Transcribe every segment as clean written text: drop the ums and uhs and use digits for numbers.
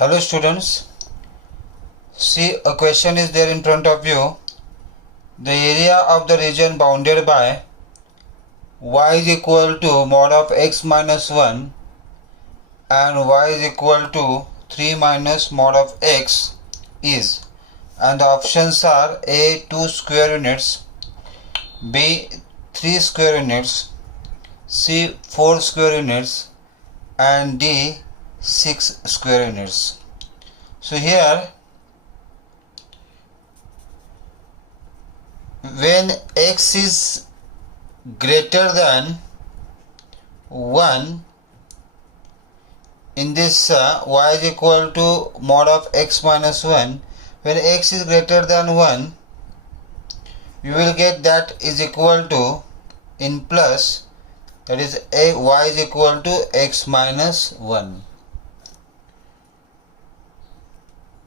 Hello students, see a question is there in front of you. The area of the region bounded by y is equal to mod of x minus 1 and y is equal to 3 minus mod of x is, and the options are A 2 square units, B 3 square units, C 4 square units and D 6 square units. So here when x is greater than 1, in this y is equal to mod of x minus 1, when x is greater than 1 you will get that is equal to in plus, that is y is equal to x minus 1.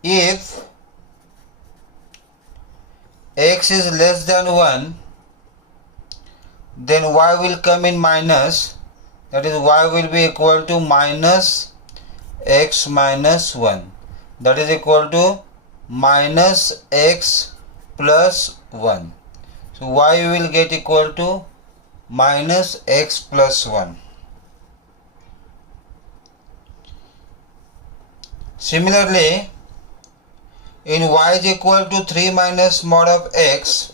If x is less than 1, then y will come in minus, that is y will be equal to minus x minus 1, that is equal to minus x plus 1. So y will get equal to minus x plus 1. Similarly, in y is equal to 3 minus mod of x,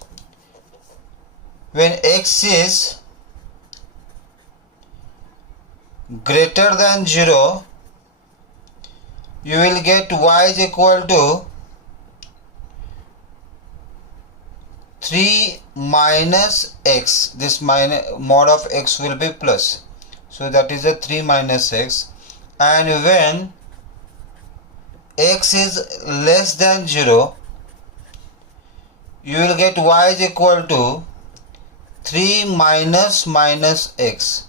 when x is greater than 0, you will get y is equal to 3 minus x. This mod of x will be plus, so that is a 3 minus x. And when x is less than 0, you will get y is equal to 3 minus minus x,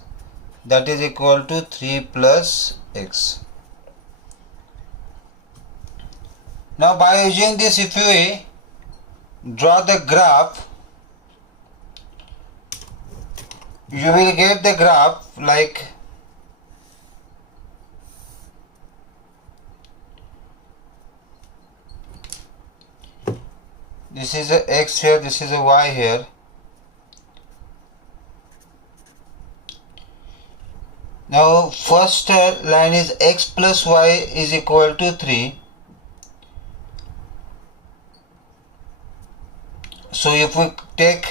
that is equal to 3 plus x. Now by using this, if we draw the graph, you will get the graph like this is a x here, this is a y here. Now first line is x plus y is equal to 3. So if we take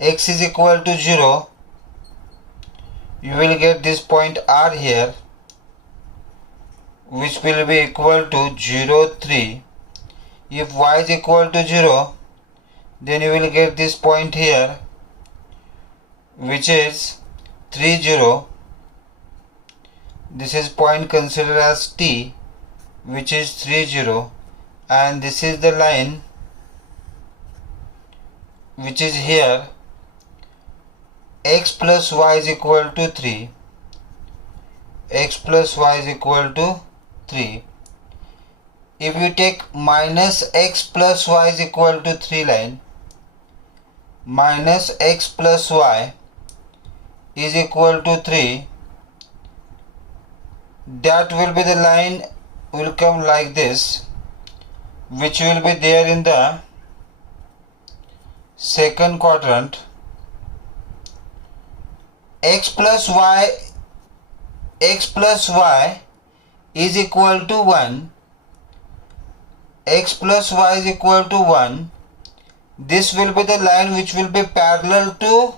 x is equal to 0, you will get this point R here, which will be equal to 0, 3. If y is equal to 0, then you will get this point here, which is 3, 0. This is point considered as T, which is 3, 0, and this is the line which is here. X plus y is equal to 3. X plus y is equal to 3. If you take minus x plus y is equal to 3 line, minus x plus y is equal to 3, that will be the line will come like this, which will be there in the second quadrant. X plus y is equal to 1. X plus y is equal to 1. This will be the line which will be parallel to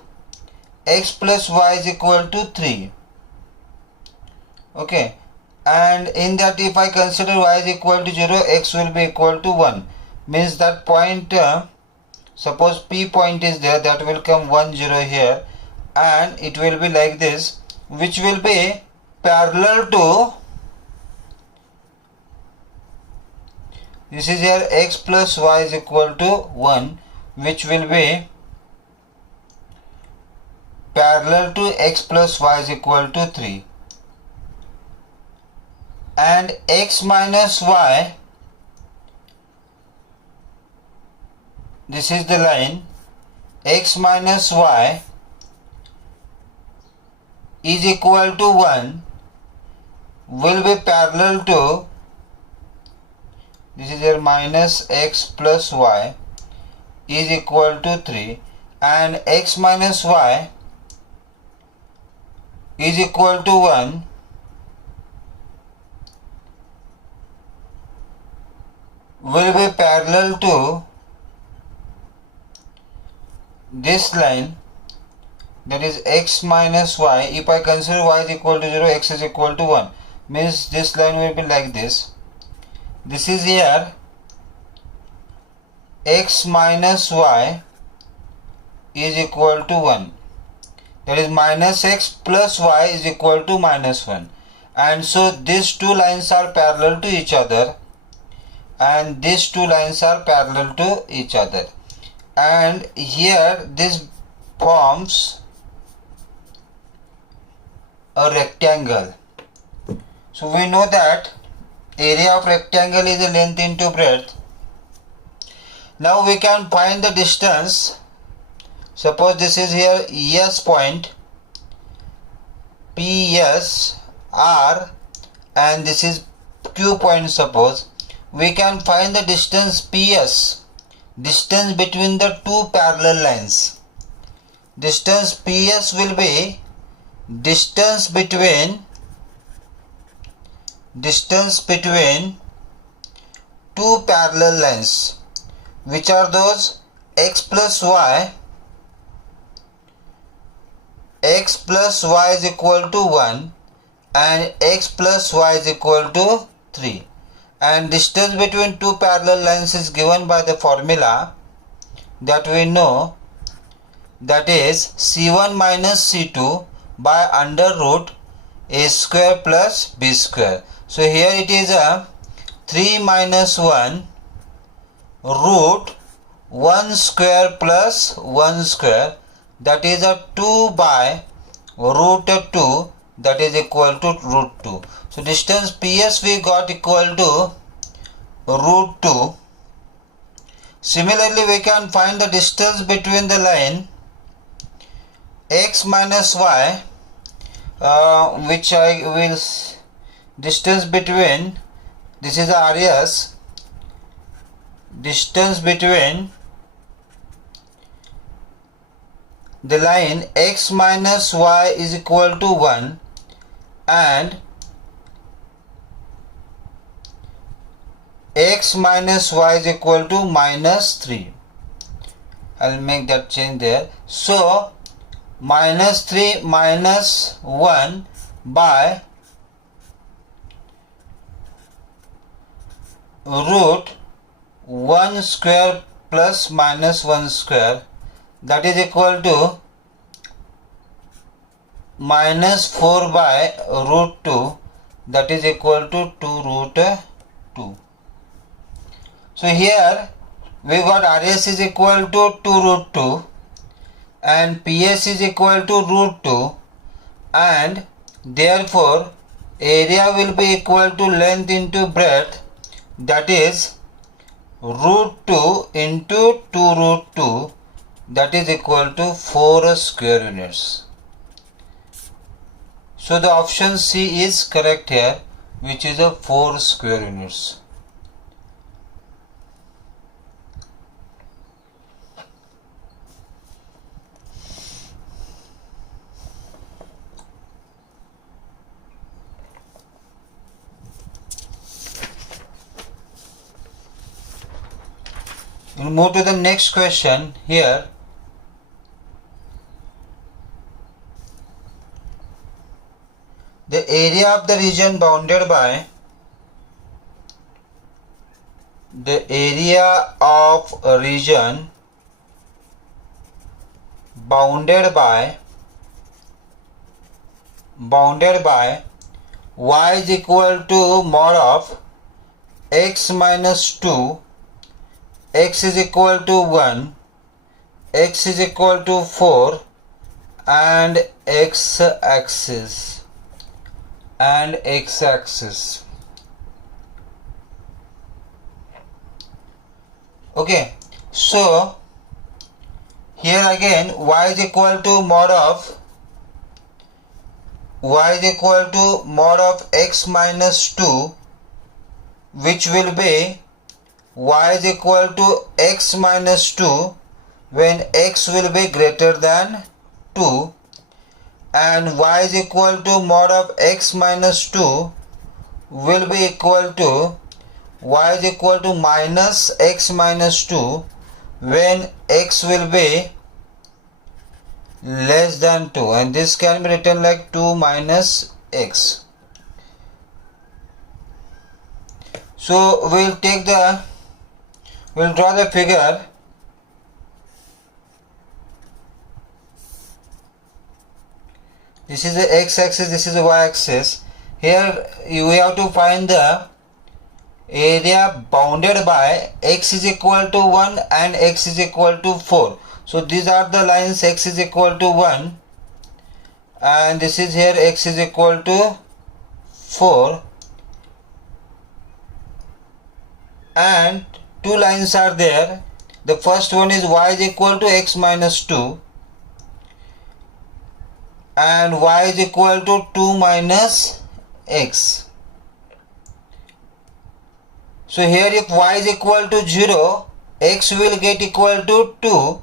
x plus y is equal to 3. Okay, and in that if I consider y is equal to 0, x will be equal to 1, means that point, suppose P point is there, that will come 1, 0 here, and it will be like this, which will be parallel to, this is here x plus y is equal to 1, which will be parallel to x plus y is equal to 3. And x minus y, this is the line, x minus y is equal to 1 will be parallel to this is your minus x plus y is equal to 3, and x minus y is equal to 1, will be parallel to this line, that is x minus y. If I consider y is equal to 0, x is equal to 1, means this line will be like this. This is here x minus y is equal to 1, that is minus x plus y is equal to minus 1, and so these two lines are parallel to each other, and these two lines are parallel to each other, and here this forms a rectangle. So we know that area of rectangle is the length into breadth. Now we can find the distance. Suppose this is here S point, PS, R, and this is Q point. Suppose we can find the distance PS, distance between the two parallel lines. Distance PS will be distance between two parallel lines. Which are those? X plus y is equal to 1 and x plus y is equal to 3, and distance between two parallel lines is given by the formula that we know, that is c1 minus c2 by under root a square plus b square. So here it is a 3 minus 1 root 1 square plus 1 square, that is a 2 by root 2, that is equal to root 2. So distance PS we got equal to root 2. Similarly we can find the distance between the line x minus y, which I will distance between, this is the radius, distance between the line x minus y is equal to 1 and x minus y is equal to minus 3. I'll make that change there. So minus 3 minus 1 by root 1 square plus minus 1 square, that is equal to minus 4 by root 2, that is equal to 2 root 2. So here we got RS is equal to 2 root 2 and PS is equal to root 2, and therefore area will be equal to length into breadth, that is root 2 into 2 root 2, that is equal to 4 square units. So the option C is correct here, which is a 4 square units. We'll move to the next question here. The area of the region bounded by y is equal to mod of x minus 2, x is equal to 1, x is equal to 4, and x axis. Okay, so here again y is equal to mod of x minus 2, which will be y is equal to x minus 2 when x will be greater than 2, and y is equal to mod of x minus 2 will be equal to y is equal to minus x minus 2 when x will be less than 2, and this can be written like 2 minus x. So we'll draw the figure. This is the x-axis, this is the y-axis. Here we have to find the area bounded by x is equal to 1 and x is equal to 4. So these are the lines. X is equal to 1 and this is here x is equal to 4, and two lines are there. The first one is y is equal to x minus 2 and y is equal to 2 minus x. So here if y is equal to 0, x will get equal to 2,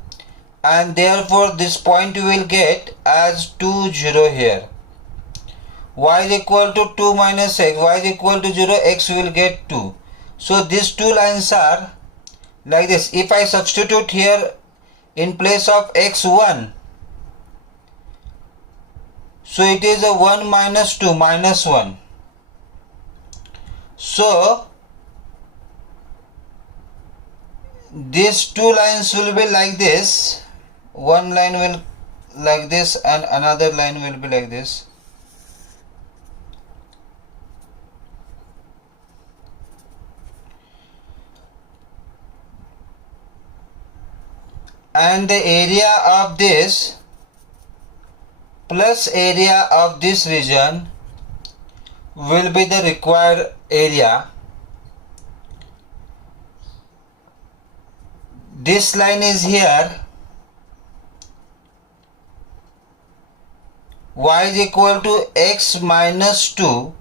and therefore this point we will get as 2 0 here. Y is equal to 2 minus x, y is equal to 0, x will get 2. So these two lines are like this. If I substitute here in place of x1, so it is a 1 minus 2 minus 1. So these two lines will be like this. One line will like this and another line will be like this. And the area of this plus area of this region will be the required area. This line is here. Y is equal to x minus 2.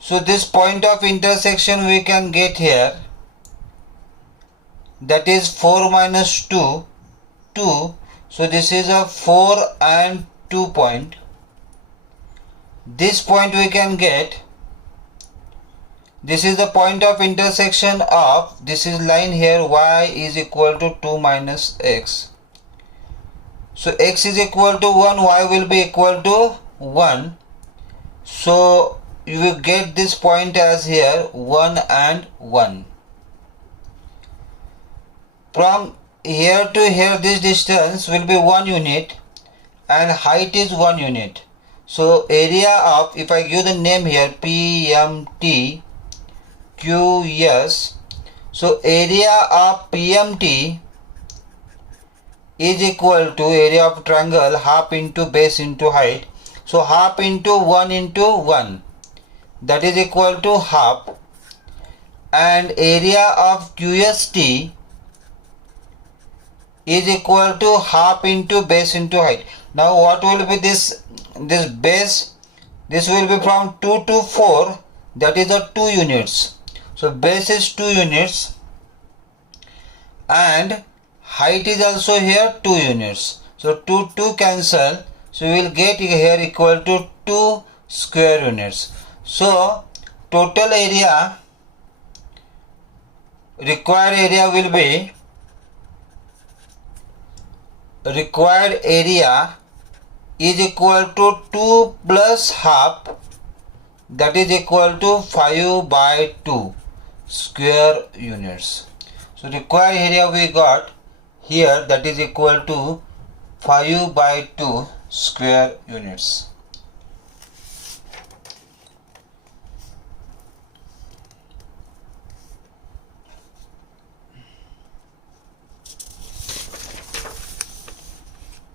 So this point of intersection we can get here. That is 4 minus 2, 2. So this is a 4 and 2 point. This point we can get. This is the point of intersection of, this is line here, y is equal to 2 minus x. So x is equal to 1, y will be equal to 1. So you will get this point as here 1 and 1. From here to here this distance will be 1 unit and height is 1 unit. So area of, if I give the name here PMT QS, so area of PMT is equal to area of triangle half into base into height. So half into 1 into 1, that is equal to half, and area of QST is equal to half into base into height. Now what will be this base? This will be from 2 to 4, that is a 2 units. So base is 2 units and height is also here 2 units. So 2 cancel. So we will get here equal to 2 square units. So total area, required area will be, required area is equal to 2 plus half, that is equal to 5 by 2 square units. So required area we got here, that is equal to 5 by 2 square units.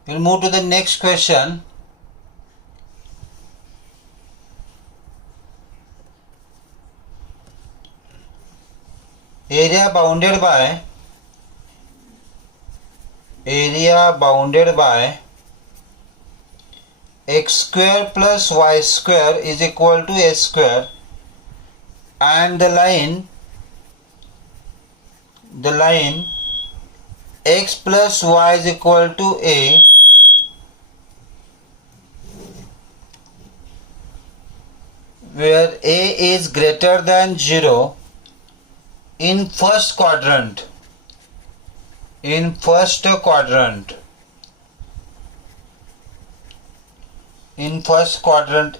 We'll move to the next question. Area bounded by x square plus y square is equal to a square. and the line x plus y is equal to a, where a is greater than 0 in first quadrant. In first quadrant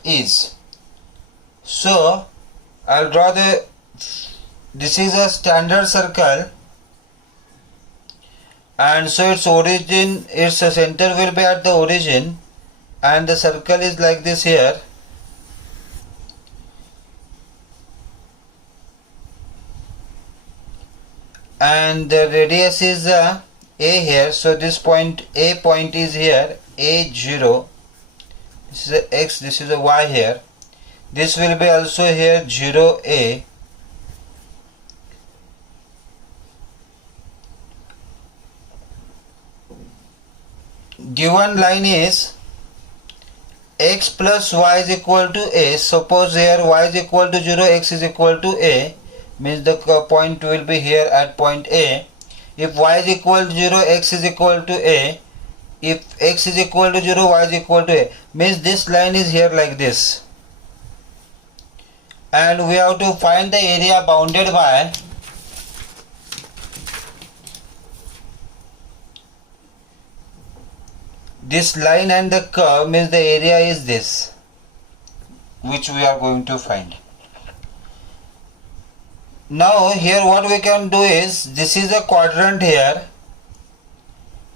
is. So I'll draw this is a standard circle, and so its center will be at the origin, and the circle is like this here. And the radius is a here, so this point A point is here, A0. This is a x, this is a y here. This will be also here 0a. Given line is x plus y is equal to a. Suppose here y is equal to 0, x is equal to a, means the point will be here at point A. If y is equal to 0, x is equal to a. If x is equal to 0, y is equal to a, means this line is here like this. And we have to find the area bounded by this line and the curve, means the area is this, which we are going to find. Now here what we can do is, this is a quadrant here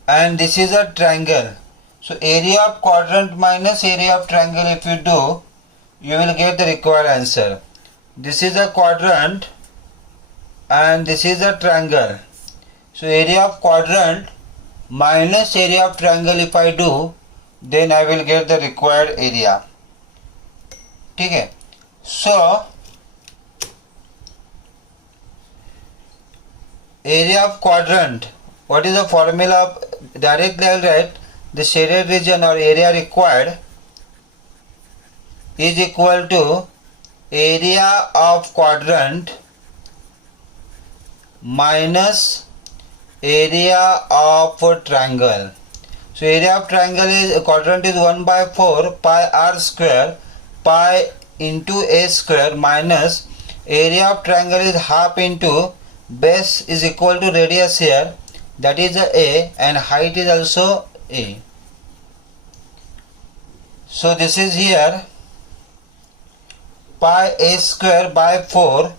and this is a triangle. So area of quadrant minus area of triangle, if you do, you will get the required answer. This is a quadrant and this is a triangle. So area of quadrant minus area of triangle if I do, then I will get the required area. Okay. So area of quadrant, what is the formula of, directly I will write the shaded region or area required is equal to area of quadrant minus area of triangle. So area of triangle is, quadrant is 1 by 4 pi r square, pi into a square, minus area of triangle is half into base is equal to radius here, that is a, and height is also a. So this is here pi a square by 4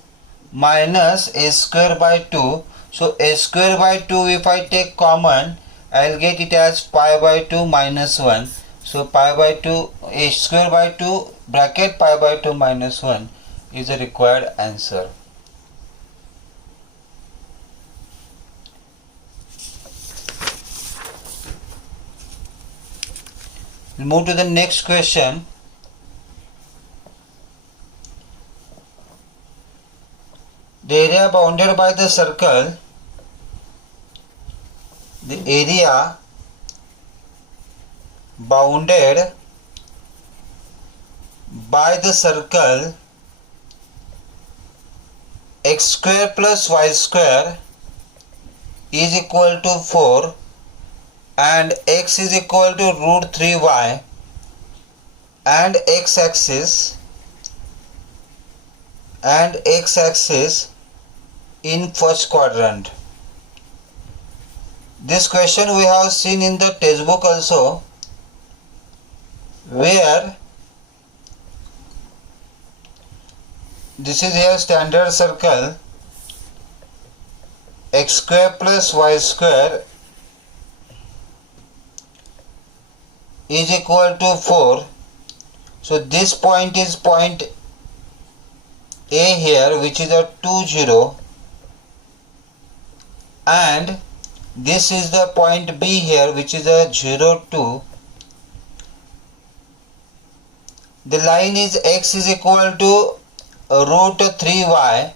minus a square by 2. So a square by 2, if I take common, I will get it as pi by 2 minus 1. So pi by 2, a square by 2 bracket pi by 2 minus 1 is the required answer. We'll move to the next question. The area bounded by the circle, the area bounded by the circle x square plus y square is equal to 4 and x is equal to root 3y, and x-axis in first quadrant. This question we have seen in the textbook also, where this is here standard circle x square plus y square is equal to 4. So this point is point A here, which is a 2 0, and this is the point B here, which is a 0 2. The line is x is equal to root 3y,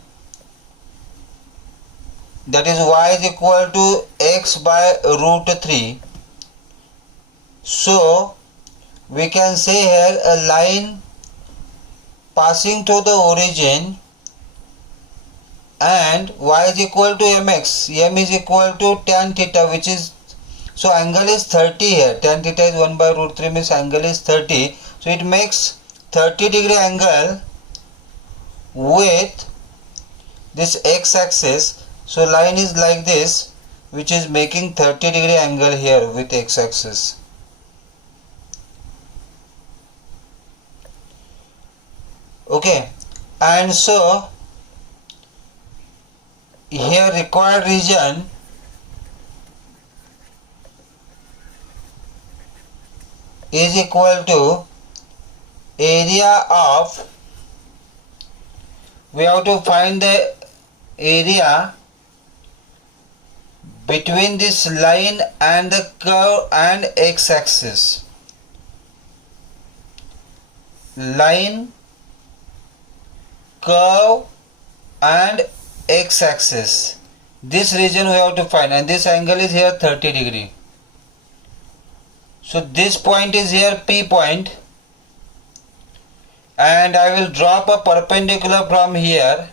that is y is equal to x by root 3. So we can say here a line passing to the origin and y is equal to mx. M is equal to tan theta, which is, so angle is 30 here. Tan theta is 1 by root 3 means angle is 30. So it makes 30 degree angle with this x axis. So line is like this, which is making 30 degree angle here with x axis. Okay, and so here required region is equal to area of, we have to find the area between this line and the curve and x axis. Line, curve and x axis. This region we have to find, and this angle is here 30 degree. So this point is here P point, and I will drop a perpendicular from here.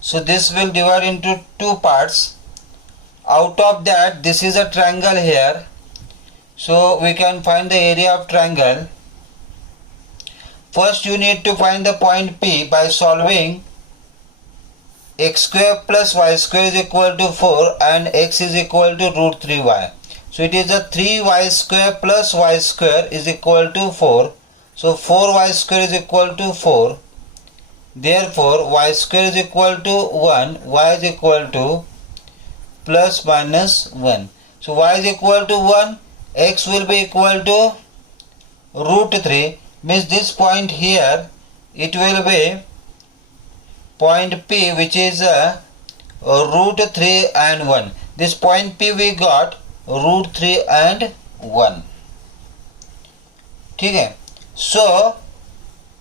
So this will divide into two parts. Out of that, this is a triangle here. So we can find the area of triangle. First you need to find the point P by solving x square plus y square is equal to 4 and x is equal to root 3y. So it is a 3y square plus y square is equal to 4. So 4y square is equal to 4. Therefore y square is equal to 1, y is equal to plus minus 1. So y is equal to 1, x will be equal to root 3, means this point here, it will be point P, which is root 3 and 1. This point P we got root 3 and 1. Okay. So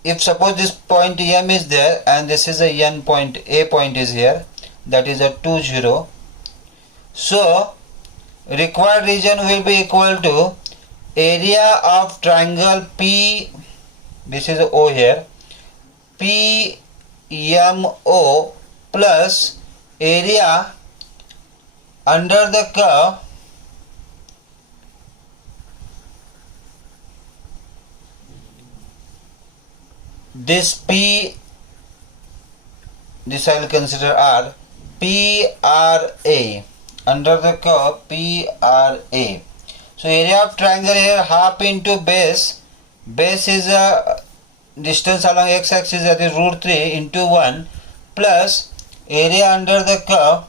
if suppose this point M is there and this is a N point, A point is here, that is a 2 0. So required region will be equal to area of triangle P, this is O here, PMO plus area under the curve this P, this I will consider R, PRA, under the curve PRA. So area of triangle here half into base. Base is a distance along x axis, that is root 3 into 1 plus area under the curve,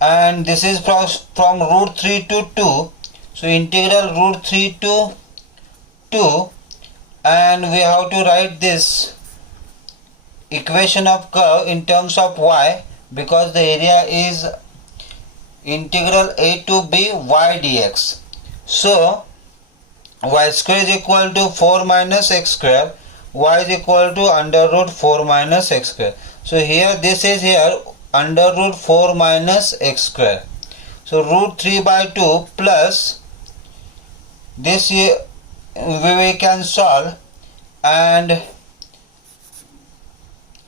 and this is from root 3 to 2. So integral root 3 to 2, and we have to write this equation of curve in terms of y, because the area is integral a to b y dx. So y square is equal to 4 minus x square, y is equal to under root 4 minus x square. So here this is here under root 4 minus x square. So root 3 by 2 plus this here we can solve, and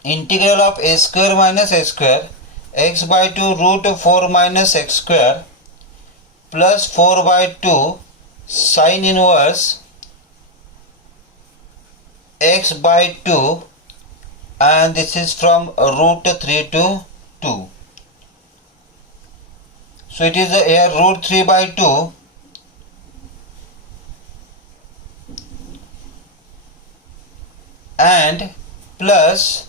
integral of a square minus a square, x by 2 root 4 minus x square plus 4 by 2 sine inverse x by 2, and this is from root 3 to 2. So it is here root 3 by 2 and plus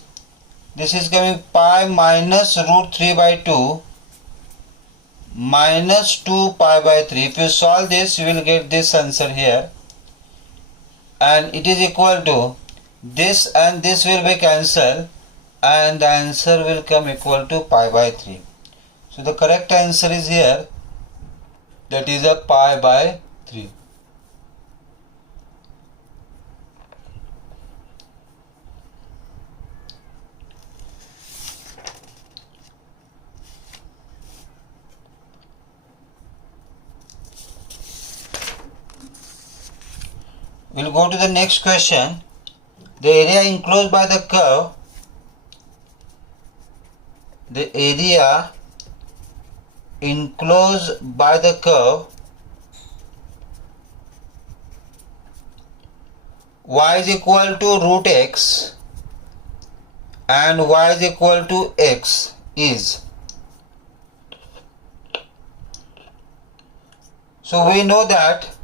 this is coming pi minus root 3 by 2 minus 2 pi by 3. If you solve this, you will get this answer here, and it is equal to this, and this will be cancelled, and the answer will come equal to pi by 3. So the correct answer is here, that is a pi by 3. We'll go to the next question. The area enclosed by the curve the area enclosed by the curve y is equal to root x and y is equal to x is. So we know that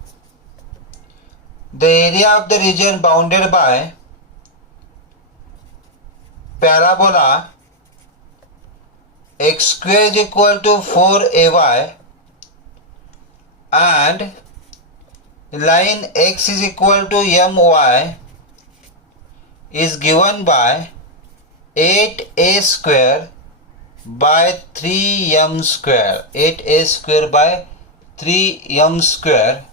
the area of the region bounded by parabola x square is equal to 4ay and line x is equal to my is given by 8a square by 3m square. 8a square by 3m square.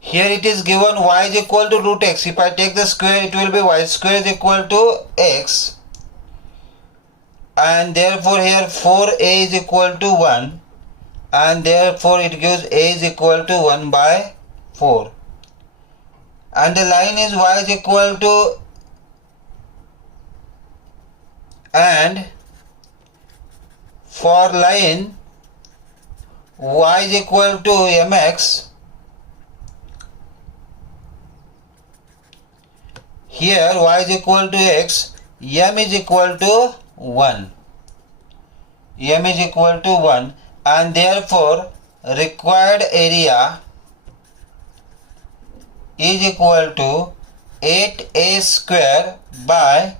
Here it is given y is equal to root x. If I take the square, it will be y square is equal to x. And therefore here 4a is equal to 1. And therefore it gives a is equal to 1 by 4. And the line is y is equal to, and for line y is equal to mx, here y is equal to x, m is equal to 1. M is equal to 1, and therefore required area is equal to 8a square by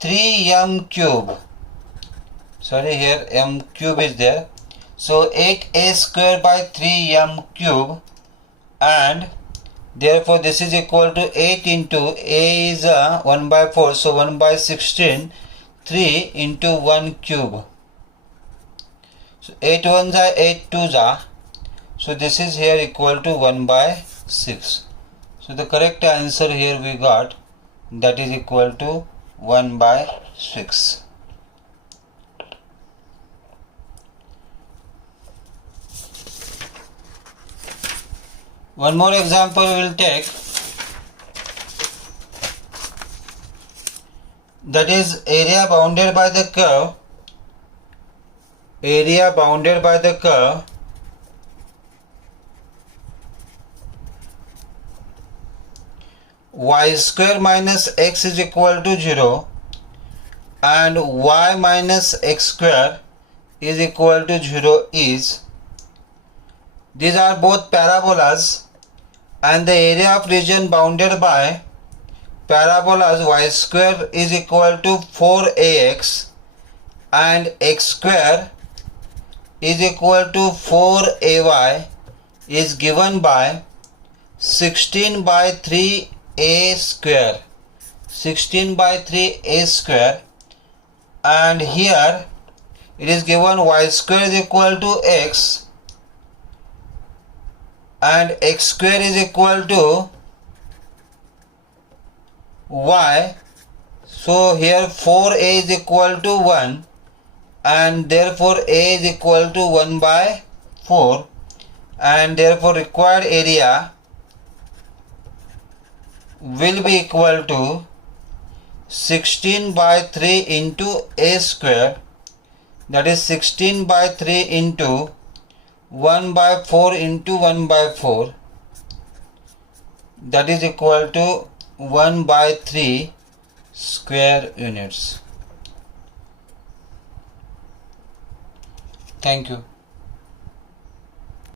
3m cube. Sorry, here m cube is there. So 8a square by 3m cube, and therefore this is equal to 8 into a is 1 by 4, so 1 by 16, 3 into 1 cube. So 8 1s are 8 2s are, so this is here equal to 1 by 6. So the correct answer here we got, that is equal to 1 by 6. One more example we will take, that is area bounded by the curve. Area bounded by the curve y square minus x is equal to 0 and y minus x square is equal to 0 is. These are both parabolas, and the area of region bounded by parabolas y square is equal to 4ax and x square is equal to 4ay is given by 16 by 3a square. 16 by 3a square, and here it is given y square is equal to x and x square is equal to y. So here 4a is equal to 1, and therefore a is equal to 1 by 4, and therefore required area will be equal to 16 by 3 into a square, that is 16 by 3 into 1 by 4 into 1 by 4, that is equal to 1 by 3 square units. Thank you.